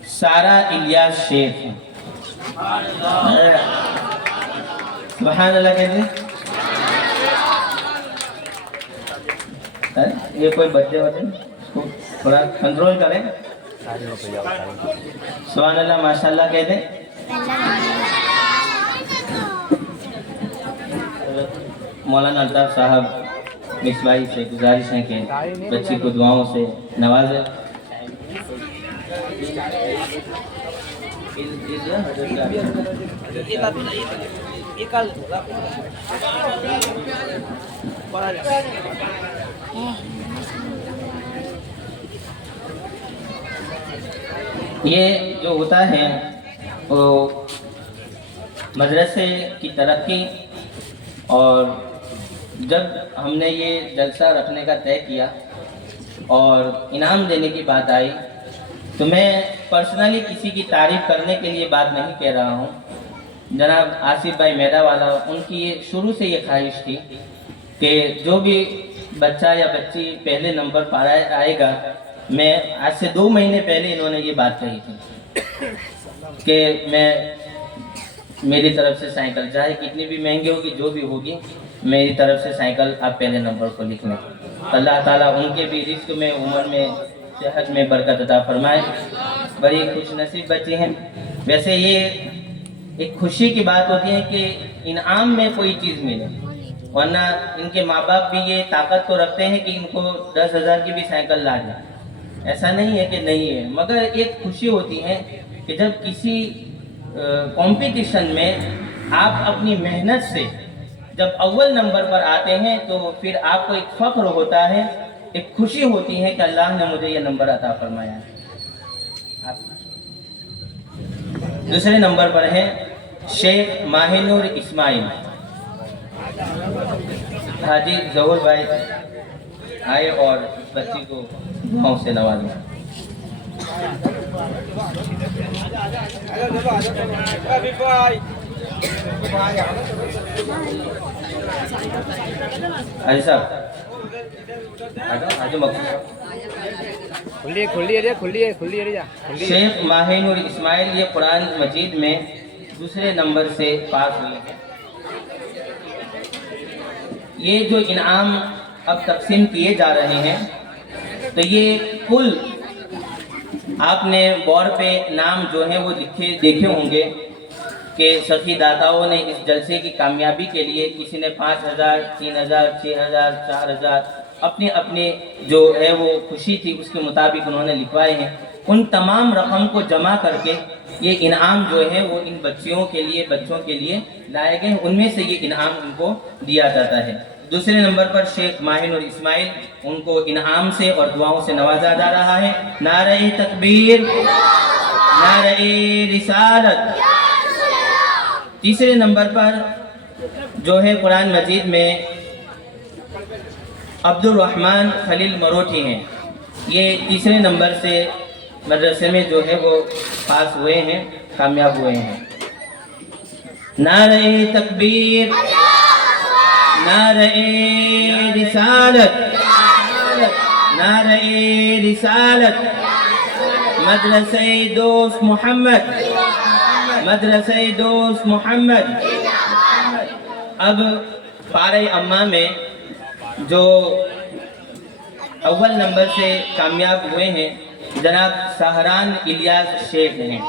سارا الیاس شیخ ہیں۔ سبحان اللہ کہتے ہیں۔ یہ کوئی بچے ہوتے ہیں اس کو تھوڑا کنٹرول کریں۔ سبحان اللہ، ماشاء اللہ کہتے ہیں۔ مولانا الطاف صاحب مصباحی سے گزارش ہے کہ بچی کو دعاؤں سے نوازے۔ یہ جو ہوتا ہے وہ مدرسے کی ترقی، اور جب ہم نے یہ جلسہ رکھنے کا طے کیا اور انعام دینے کی بات آئی تو میں پرسنلی کسی کی تعریف کرنے کے لیے بات نہیں کہہ رہا ہوں۔ جناب آصف بھائی میدا والا، ان کی شروع سے یہ خواہش تھی کہ جو بھی بچہ یا بچی پہلے نمبر پر آئے گا، میں آج سے 2 مہینے پہلے انہوں نے یہ بات کہی تھی کہ میری طرف سے سائیکل چاہے کتنی بھی مہنگی ہوگی، جو بھی ہوگی، میری طرف سے سائیکل آپ پہلے نمبر کو لکھ لیں۔ اللہ تعالیٰ ان کے بھی رزق میں، عمر میں، صحت میں برکت عطا فرمائے۔ بڑی خوش نصیب بچی ہیں۔ ویسے یہ ایک خوشی کی بات ہوتی ہے کہ انعام میں کوئی چیز ملے، ورنہ ان کے ماں باپ بھی یہ طاقت تو رکھتے ہیں کہ ان کو 10,000 کی بھی سائیکل لا دیں، ایسا نہیں ہے کہ نہیں ہے، مگر ایک خوشی ہوتی ہے کہ جب کسی کمپٹیشن میں آپ اپنی محنت سے جب اول نمبر پر آتے ہیں تو پھر آپ کو ایک فخر ہوتا ہے، ایک خوشی ہوتی ہے کہ اللہ نے مجھے یہ نمبر عطا فرمایا ہے۔ دوسرے نمبر پر ہے شیخ ماہی نور اسماعیل۔ حاجی ظہور بھائی آئے اور بچی کو دعاؤں سے نوازیں۔ حاجی صاحب شیخ ماہی نور اسماعیل یہ قرآن مجید میں دوسرے نمبر سے پاس ہوئے ہیں۔ یہ جو انعام اب تقسیم کیے جا رہے ہیں تو یہ کل آپ نے بورڈ پہ نام جو ہے وہ دیکھے ہوں گے کہ سخی داتاؤں نے اس جلسے کی کامیابی کے لیے کسی نے 5,000، 3,000، 6,000، 4,000 اپنے جو ہے وہ خوشی تھی اس کے مطابق انہوں نے لکھوائے ہیں۔ ان تمام رقم کو جمع کر کے یہ انعام جو ہے وہ ان بچوں کے لیے لائے گئے ہیں، ان میں سے یہ انعام ان کو دیا جاتا ہے۔ دوسرے نمبر پر شیخ ماہن اور اسماعیل، ان کو انعام سے اور دعاؤں سے نوازا جا رہا ہے۔ نعرہ تکبیر، نعرہ رسالت۔ تیسرے نمبر پر جو ہے قرآن مجید میں عبد الرحمن خلیل مروٹھی ہیں، یہ تیسرے نمبر سے مدرسے میں جو ہے وہ پاس ہوئے ہیں، کامیاب ہوئے ہیں۔ نعرہ تکبیر، نعرہ رسالت، نعرہ رسالت۔ مدرسہ دوست محمد، مدرسہ دوست محمد۔ اب پارہ امہ میں جو اول نمبر سے کامیاب ہوئے ہیں جناب سہران الیاس شیخ ہیں،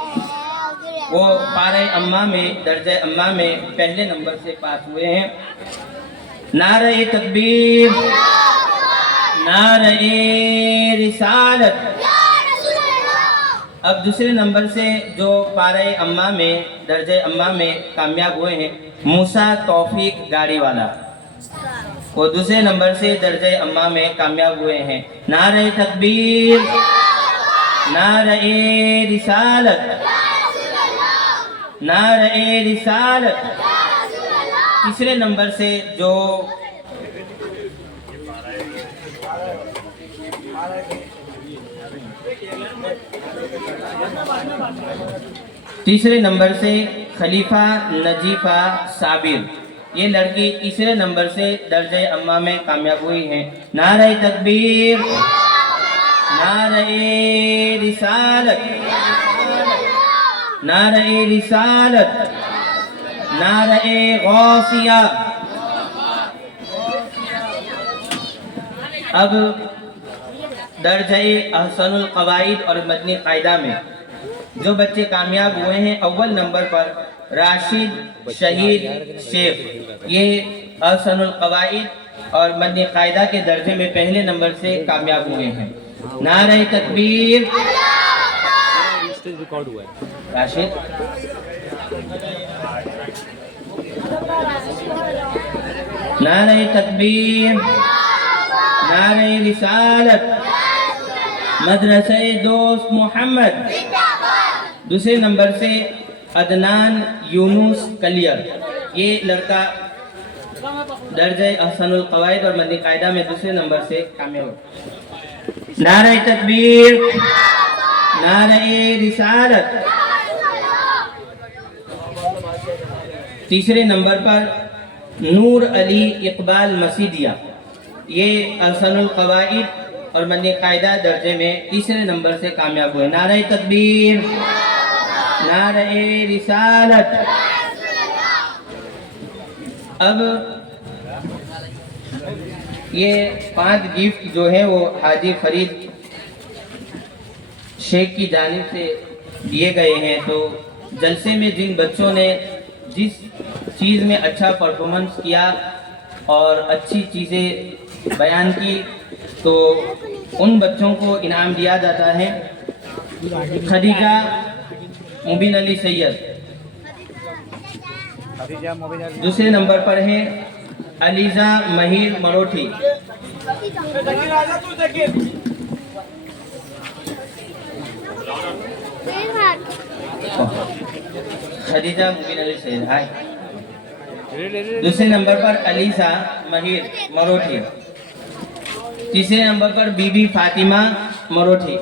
وہ پارہ امہ میں درجہ امہ میں پہلے نمبر سے پاس ہوئے ہیں۔ نعرہ تکبیر، نعرہ رسالت۔ اب دوسرے نمبر سے جو پارہ امہ میں درجہ امہ میں کامیاب ہوئے ہیں موسیٰ توفیق گاڑی والا، وہ دوسرے نمبر سے درجہ امہ میں کامیاب ہوئے ہیں۔ نعرہ تکبیر، نعرہ رسالت، نعرہ رسالت۔ تیسرے نمبر سے جو تیسرے نمبر سے خلیفہ نجیفہ صابر، یہ لڑکی تیسرے نمبر سے درجہ امہ میں کامیاب ہوئی ہیں۔ نعرہ تکبیر، نعرہ رسالت، نعرہ رسالت، نعرہ غوثیہ۔ اب درجہ احسن القواعد اور مدنی قاعدہ میں جو بچے کامیاب ہوئے ہیں اول نمبر پر راشد شہید شیخ، یہ احسن القواعد اور مدنی قاعدہ کے درجے میں پہلے نمبر سے کامیاب ہوئے ہیں۔ نعرہ تکبیر، راشد، نعرہ تکبیر، نعرہ رسالت، مدرسہ دوست محمد۔ دوسرے نمبر سے عدنان یونس کلیر، یہ لڑکا درجہ احسن القواعد اور مدنی قاعدہ میں دوسرے نمبر سے کامیاب ہو۔ نعرہ تکبیر، نعرہ رسالت۔ تیسرے نمبر پر نور علی اقبال مسیدیہ، یہ احسن القواعد اور مدنی قاعدہ درجے میں تیسرے نمبر سے کامیاب ہوئے۔ نعرہ تکبیر، نعرہ رسالت۔ اب یہ 5 گفٹ جو ہے وہ حاجی فرید شیخ کی جانب سے دیے گئے ہیں، تو جلسے میں جن بچوں نے جس چیز میں اچھا پرفارمنس کیا اور اچھی چیزیں بیان کی تو ان بچوں کو انعام دیا جاتا ہے۔ خدیجہ مبین علی سید، دوسرے نمبر پر ہے علیزہ مہیر مروٹھی، خدیجہ مبین علی سید، ہائے۔ دوسرے نمبر پر علیزہ مہیر مروٹھی، تیسرے نمبر پر بی بی فاطمہ مروٹھی،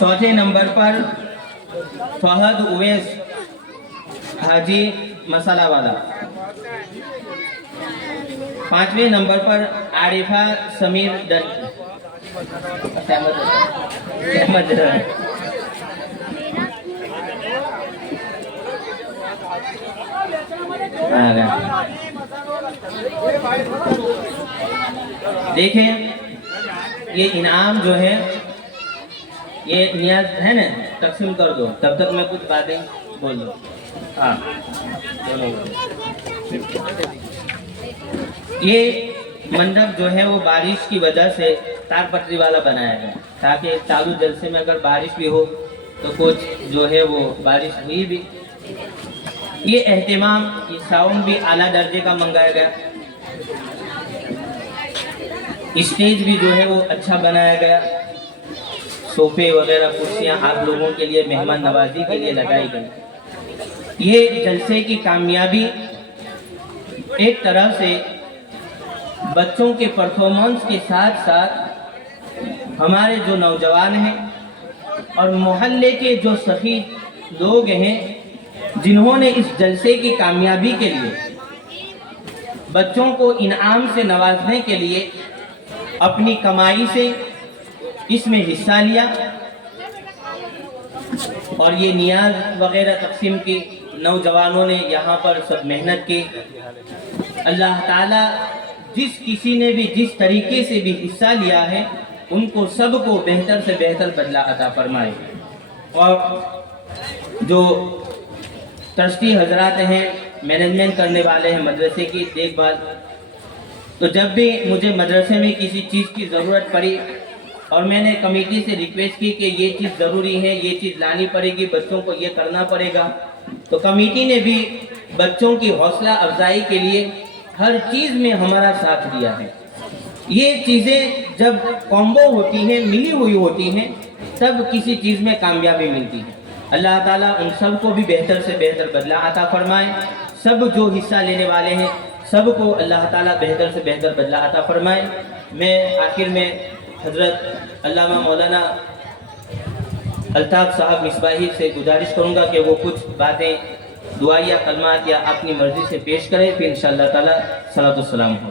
چوتھے نمبر پر فہد اویس حاجی مسالہ والا، پانچویں نمبر پر عارفہ سمیر دیکھیں یہ انعام جو ہے یہ نیاز ہے نا، تقسیم کر دو تب تک میں کچھ باتیں بول دوں۔ ہاں یہ منڈپ جو ہے وہ بارش کی وجہ سے تار پٹری والا بنایا گیا تاکہ چالو جلسے میں اگر بارش بھی ہو تو کچھ جو ہے وہ بارش ہوئی بھی۔ یہ اہتمام، یہ ساؤنڈ بھی اعلیٰ درجے کا منگایا گیا، اسٹیج بھی جو ہے وہ اچھا بنایا گیا، صوفے وغیرہ کرسیاں آپ لوگوں کے لیے مہمان نوازی کے لیے لگائی گئی۔ یہ جلسے کی کامیابی ایک طرح سے بچوں کے پرفارمنس کے ساتھ ساتھ ہمارے جو نوجوان ہیں اور محلے کے جو سخی لوگ ہیں جنہوں نے اس جلسے کی کامیابی کے لیے بچوں کو انعام سے نوازنے کے لیے اپنی کمائی سے اس میں حصہ لیا اور یہ نیاز وغیرہ تقسیم کی، نوجوانوں نے یہاں پر سب محنت کی۔ اللہ تعالیٰ جس کسی نے بھی جس طریقے سے بھی حصہ لیا ہے ان کو سب کو بہتر سے بہتر بدلہ عطا فرمائے۔ اور جو ٹرسٹی حضرات ہیں، مینجمنٹ کرنے والے ہیں مدرسے کی دیکھ بھال، تو جب بھی مجھے مدرسے میں کسی چیز کی ضرورت پڑی اور میں نے کمیٹی سے ریکویسٹ کی کہ یہ چیز ضروری ہے، یہ چیز لانی پڑے گی، بچوں کو یہ کرنا پڑے گا، تو کمیٹی نے بھی بچوں کی حوصلہ افزائی کے لیے ہر چیز میں ہمارا ساتھ دیا ہے۔ یہ چیزیں جب کومبو ہوتی ہیں، ملی ہوئی ہوتی ہیں، تب کسی چیز میں کامیابی ملتی ہے۔ اللہ تعالیٰ ان سب کو بھی بہتر سے بہتر بدلہ عطا فرمائے۔ سب جو حصہ لینے والے ہیں سب کو اللہ تعالیٰ بہتر سے بہتر بدلہ عطا فرمائے۔ میں آخر میں حضرت علامہ مولانا الطاف صاحب مصباحی سے گزارش کروں گا کہ وہ کچھ باتیں دعائیہ کلمات یا اپنی مرضی سے پیش کریں، پھر انشاءاللہ تعالیٰ صلاۃ والسلام ہو۔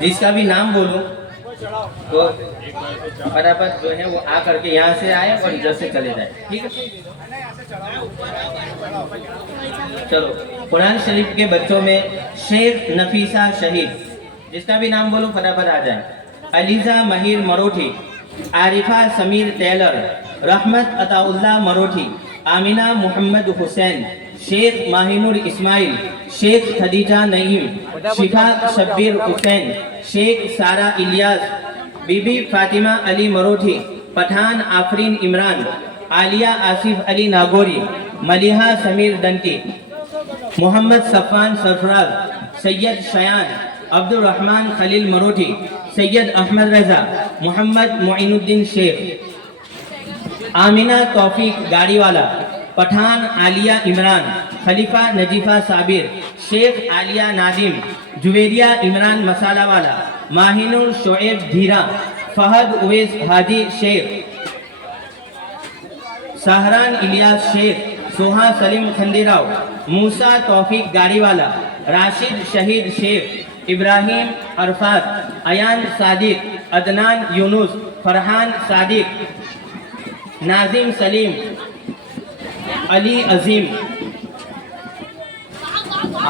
جس کا بھی نام بولوں تو فٹافٹ جو ہے وہ آ کر کے یہاں سے آئے اور ادھر سے چلے جائے، ٹھیک ہے؟ چلو، قرآن شریف کے بچوں میں شیخ نفیسہ شہید، جس کا بھی نام بولوں فٹافٹ آ جائے۔ علیزہ مہیر مروٹھی، عارفہ سمیر ٹیلر، رحمت عطا اللہ مروٹھی، آمینہ محمد حسین، شیخ ماہینور اسماعیل، شیخ خدیجہ نعیم، شفا شبیر حسین، شیخ سارہ الیاس، بی بی فاطمہ علی مروٹھی، پٹھان آفرین عمران، عالیہ آصف علی ناگوری، ملیحہ سمیر ڈنٹی، محمد صفان سرفراز، سید شیان، عبد الرحمن خلیل مروٹھی، سید احمد رضا، محمد معین الدین شیخ، آمینہ توفیق گاڑی والا، پٹھان عالیہ عمران، خلیفہ نجیفہ صابر، شیخ عالیہ نادم، جویریہ عمران مسالہ والا، ماہینور شعیب دھیرا، فہد اویس حاجی شیخ، سہران الیاس شیخ، سوہا سلیم کھندیراؤ، موسیٰ توفیق گاڑی والا، راشد شہید شیخ، ابراہیم عرفات، ایان صادق، عدنان یونس، فرحان صادق، ناظم سلیم، علی عظیم،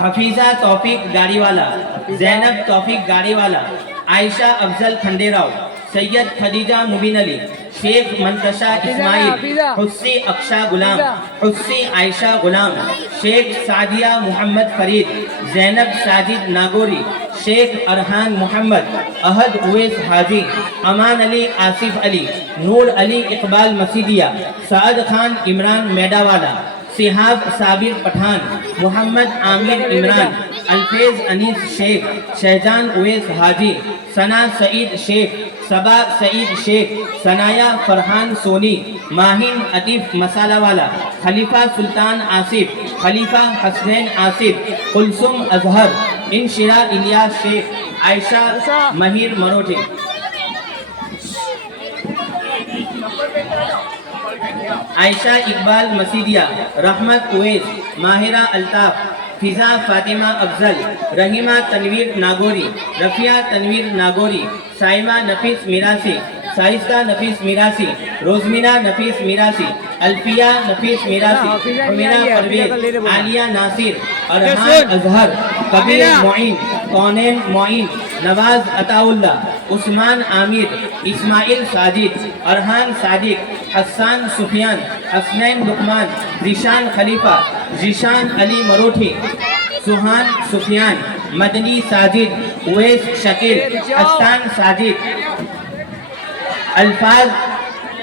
حفیظہ توفیق گاڑی والا، زینب توفیق گاڑی والا، عائشہ افضل کھندیراؤ، سید خدیجہ مبین علی، شیخ منتشا اسماعیل، حسی اکشا غلام، حسی عائشہ غلام، شیخ سعدیہ محمد فرید، زینب ساجد ناگوری، شیخ ارحان محمد، احد اویس حاجی، امان علی آصف علی، نور علی اقبال مسیدیہ، سعد خان عمران میڈا والا، صحاب صابر پٹھان، محمد عامر عمران، الفیض انیس شیخ، شہجان اویس حاجی، ثنا سعید شیخ، صبا سعید شیخ، ثنایا فرحان سونی، ماہین عطیف مسالہ والا، خلیفہ سلطان آصف، خلیفہ حسنین آصف، کلثوم اظہر، انشرا الیاس شیخ، عائشہ مہیر مروٹھی، عائشہ اقبال مسیدیہ، رحمت اویس، ماہرہ الطاف، فضا فاطمہ افضل، رحیمہ تنویر ناگوری، رفیہ تنویر ناگوری، سائمہ نفیس میراسی، سائستہ نفیس میراسی، روزمینہ نفیس میراسی، الفیہ نفیس میراسی، حمیرہ پرویز، عالیہ ناصر، ارحان اظہر، کبیر معین، کونین معین، نواز عطا اللہ، عثمان عامر، اسماعیل ساجد، ارحان صادق، حسان سفیان، حسنین لقمان، ذیشان خلیفہ، ذیشان علی مروٹھی، سوہان سفیان، مدنی ساجد، اویس شکیل، احسان ساجد. الفاظ